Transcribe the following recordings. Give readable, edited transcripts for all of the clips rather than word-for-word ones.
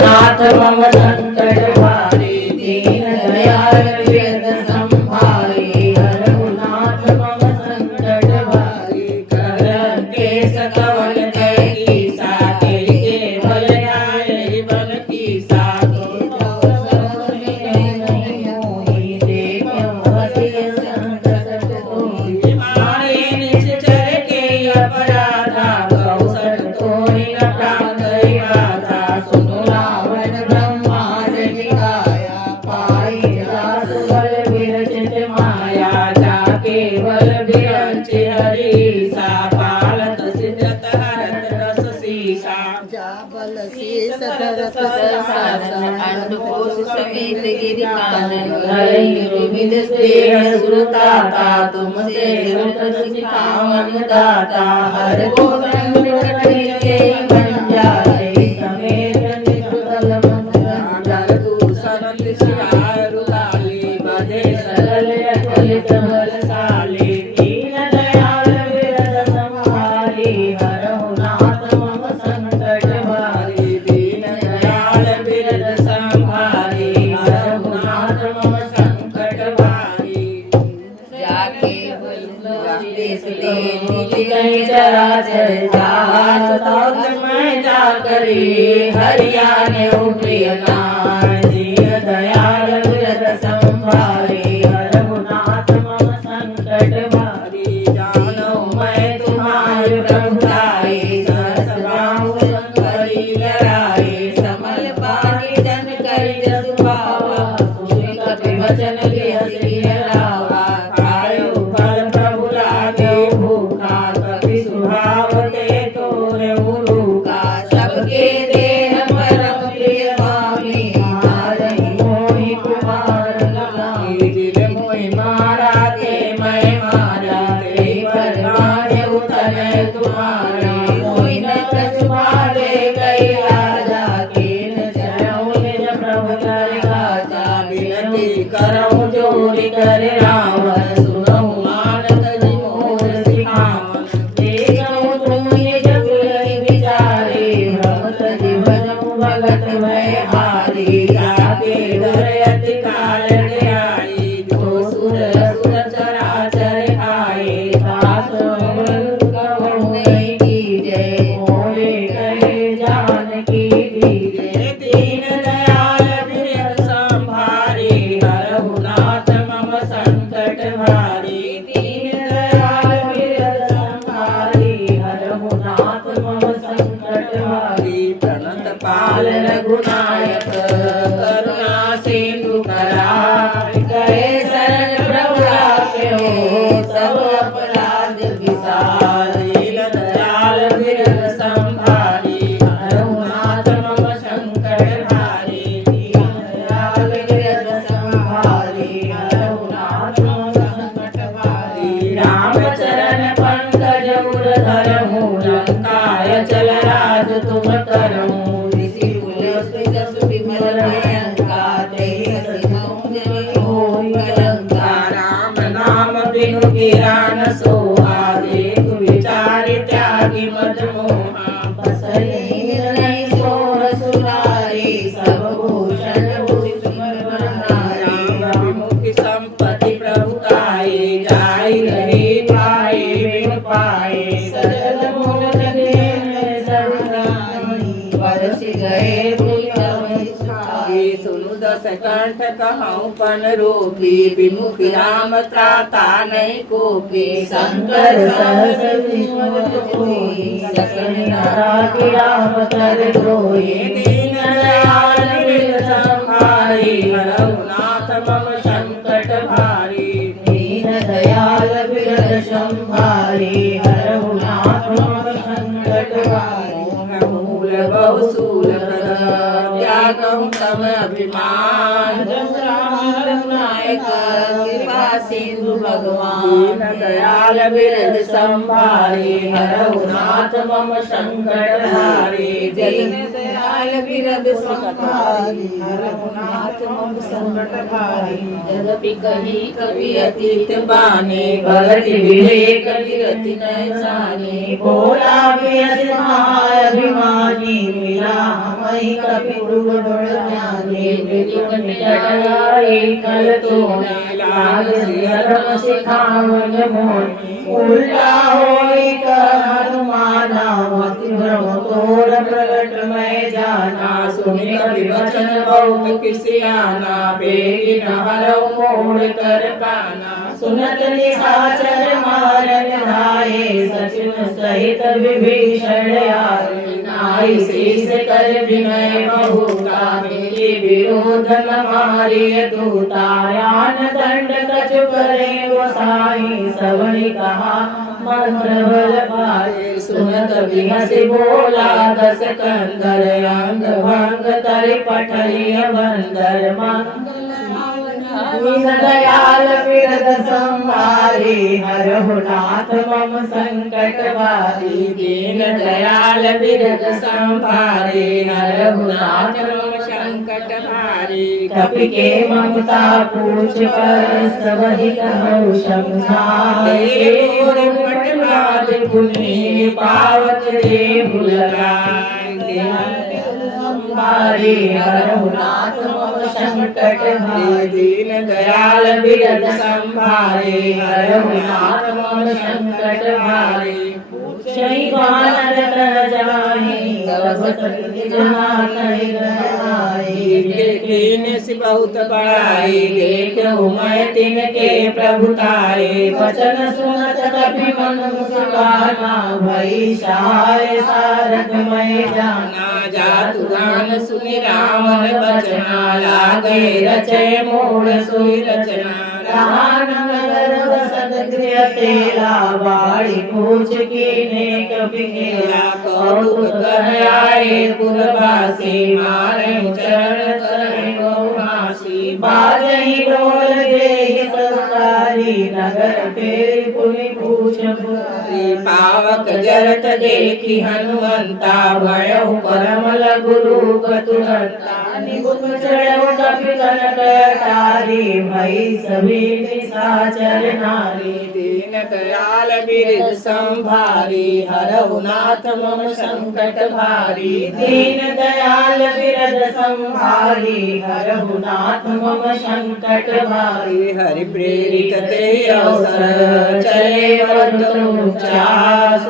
नाथ मम संकट भारी दीन दयाल वेद संभारी हरहु नाथ मम संकट भारी कर केस कवल की साके केवल न्याय बल की साके मारे निश्चर के अपराधा कौशल तोहि न प्राप्त बाधा सुनु रावण ब्रह्मांड निकाया पाई रास बल विरचित माया जाके बल विरच हरि सा पालत सिद्धत हरत रस सीसा जा बल शीस धरत सहसा अंडकोश समेत गिरि कानन विविध देह सुरताता तुमसे सुरत सिखावन दाता हर गोविंद के बन जाए समेत निकुतल मंगल तू सरल सियारु लाली बजे सरल अकल सबल साली दीन दयाल विरद संहारी हरहु नाथ मम संकट भारी दीन दयाल विरद संहारी हरहु नाथ मम संकट भारी जाके देश दे कहीं चराचर जास तौत मैं जा करी हरियाणे प्रिय नाम दीन दयाल विरद संभारी हरहु नाथ मम संकट भारी जानो मैं तुम्हारे प्रभुताई सहस बाहु करी लड़ाई समल पानी जन करी जस पावा सुनि कपि वचन बिहसी लावा आयु फल प्रभु लागे भूखा कपि सुभाव ते तोरे उलूका सबके देह परम प्रिय स्वामी मारहि मोहि कुमार लगाई दिल मोहि मारा ते मैं मारा ते पर मारे उतरे तुम्हारे मोहि न कछु भाले कई राजा के न चरऊ निज प्रभु कर गाजा विनती करऊँ जोरि कर रावण सुनऊँ मानत जिमोर सिखावन देखऊँ तुम निज पुरहि विचारे भ्रमत जीवनऊ भगत भय हारी जाके धर अति काल न्यायी जो सुर असुर चराचर आए दास कहूँ नहीं कीजय मोरे कहे जानकी दीजय दीन दयाल विरद संभारी हरहु नाथ मम संकट भारी दीन दयाल विरद संभारी हरहु नाथ मम संकट भारी प्रणत पाल रघुनायक करुणा सिंधु कराय कहे शरण प्रभु राख्यो सब अपराध विसार दीन दयाल विरद संभारी हरहु नाथ मम संकट भारी दीन दयाल विरद संभारी हरहु नाथ मम संकट भारी राम चरण पंकज उर धरहु लंकाय चल राज तुम करहु ऋषि कुल विमल भयंका तेहि सिमहु जय होई कलंका राम नाम बिनु गिरान सोहा देख विचारि त्यागी मद मोहा बसहि निर्णय सोर सुरारी सब भूषण भूषित बनारी विमुखि संपत्ति प्रभुताई जाई रही पाए बिन पाए सजल मोर देह सर्वनाई बरसि गए सुनु दस कंठ कहूँ पन रोपी विमुखी राम त्राता नहीं कोपी शंकर सहस सकल नारायण राम कर द्रोही दीन दयाल विरद संभारी हरहु नाथ मम संकट भारी दीन दयाल विरद संभारी हरहु नाथ मम संकट भारी मूल बहुसूल त्यागहु तम अभिमान रघुनायक कृपा सिंधु भगवान दयाल विरद संभारी हरहु नाथ मम संकट हारी दीन दयाल विरद संभारी हरहु नाथ मम संकट हारी जगति कही कवि अतीत बाने भगति विवेक विरति नय साने भोला बेअसहाय अभिमानी मिला जाहि कपि ध्रुव बड़ ज्ञानी मृत्यु निकटाई कल तो लाग सियरम सिखावन मोहि उल्टा होई हनुमाना मति भ्रम तोर प्रगट मैं जाना सुनि कवि वचन बहुत किसियाना बेगी न हरौ मोड़ कर काना सुनत निशाचर मारन धाये सचिन सहित विभीषण आए नाई शीस कर विनय बहुता मेरे विरोध न मारिय दूतायान दंड कछु करे गोसाई सबनि कहा मंत्र बल पाए सुनत बिहसि बोला दस कंदर अंग भंग तरि पठिय बंदर दीन दयाल बिरद संहारी हरहु नाथ मम संकट भारी दीन दयाल बिरद संहारी हरहु नाथ मम संकट भारी कपि के ममता पूछ पर सबहि कहु समझाए पटनाद पुनि पावक देव लगाए संहारी हरहु नाथ मम संकट भारी दीन दयाल बिरद संहारे हरहु नाथ मम संकट भारी पूछहि वानर कह जाहि सब सत्य जना कहि गए देखे से बहुत बड़ाई देखो मैं तिनके प्रभुताए वचन सुनत कपि मन मुस्काना भई सहाय सारथ मैं जाना जातु गान सुनि रावण बचना लागे रचे मोड़ सोई रचना नगर वसत गृह तेला बाड़ी पूछ कीने कपि खेला कौतुक कह आए पुरवासी मारे चरण करें गौहासी बाजहि ढोल देहि संसारी नगर फेरि पुनि पूछ पुरी पावक जरत देखि हनुमंता भयउ परम लघु रूप तुरंता निकुंज चढ़उ कपि कनक अटारी भई सभी निशाचर नारी दीन दयाल बिरद संभारी हरहु नाथ मम संकट भारी दीन दयाल बिरद संभारी हरहु नाथ मम संकट भारी हरि प्रेरित ते अवसर चले वंतुचास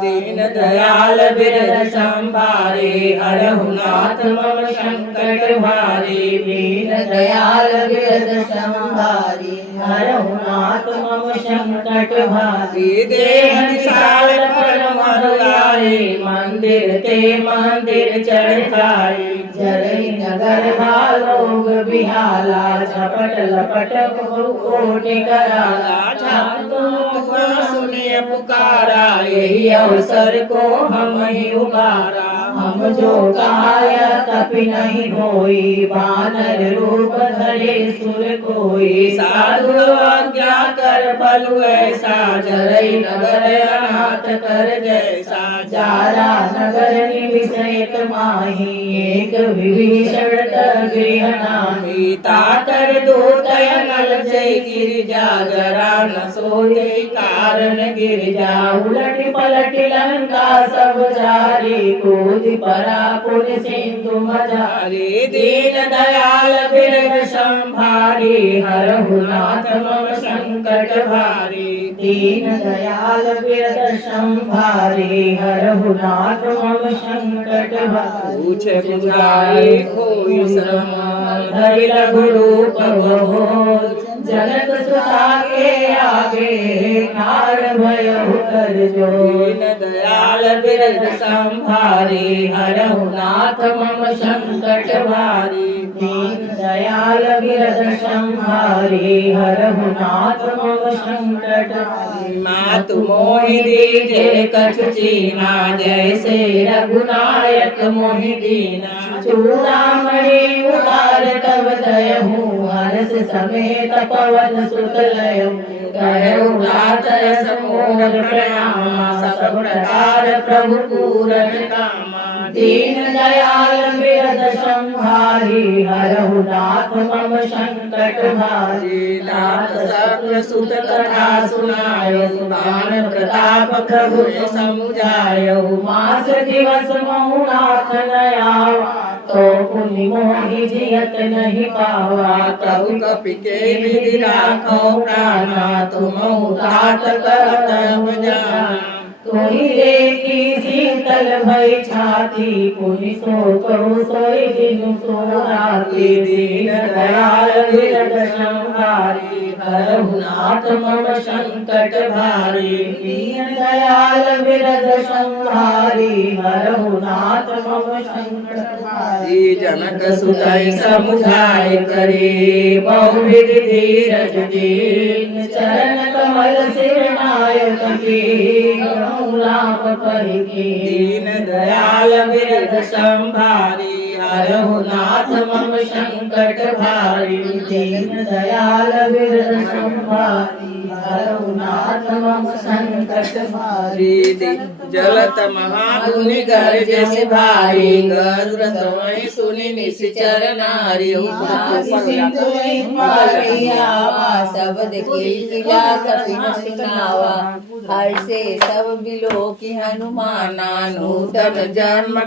दीन दयाल बिरद संभारे हरहु नाथ मम संकट भारी दीन दयाल बिरद संभारी हरहु नाथ मम संकट भारी देह विशाल परम हरुआरे मंदिर ते मंदिर चढ़ाई जरई नगर भालोग बिहाला झपट लपट कोटि कराला सुनिए पुकारा यही अवसर को हम ही उबारा हम जो काय कपि नहीं होई वानर रूप धरे सुर कोई साधु आज्ञा कर फलु ऐसा जरई नगर अनाथ कर जैसा जारा नगर निविषयत माही एक विभीषण गृह नाही ताकर दूतय नल जय गिरिजा जरा न सोते कारण गिरिजा उलट पलट लंका सब जारी कूद परा पुर सिंधु मजारी दीन दयाल बिरद संभारी हरहु नाथ मम संकट भारी दीन दयाल बिरद संभारी हरहु नाथ मम संकट भारी पूछ बुझाए कोई सम धरि लघु रूप बहु जनक सुता के आगे नार भयउ कर जो दीन दयाल बिरद संभारी हरहु नाथ मम संकट भारी दीन दयाल बिरद संभारी हरहु नाथ मम संकट भारी मातु मोहि दीजे कछु चीना जैसे रघुनायक मोहि दीना चूड़ामणि उतार तब दयहु हर्ष समेत पवन सुत लयहु कहो दातय समोर प्रणामा सब प्रकार प्रभु पूरन कामा दीन दयाल बिरद संहारी हरहु नाथ मम संकट भारी नाथ सक्र सुत कथा सुनायो दान प्रताप प्रभु समुझायो मास दिवस महु नाथ नयावा तो पुनि मोहि जियत नहीं पावा तब कपि के विधि राखो प्राणा तुम तात करतब जाना तोहि देखी शीतल भई छाती पुनि सो कहु सोई दिन सो राती दीन दयाल बिरद संहारी हरहु नाथ मम संकट भारी दीन दयाल बिरद संहारी हरहु नाथ मम संकट भारी जनक सुतै समुझाय करे बहुविधि धीरज दीन चरण कमल सिर नायक की लाभ परिके दीन दयाल बिरद संभारी हरहु नाथ मम संकट भारी दीन दयाल बिरद संभारी हरहु नाथ मम संकट भारी जलत महाधुनि गर्जस भारी गरुड़ सोई सुनि निश्चर नारी शब्द किला कपि न सुनावा हर्षे सब बिलो की हनुमाना नूतन जन्म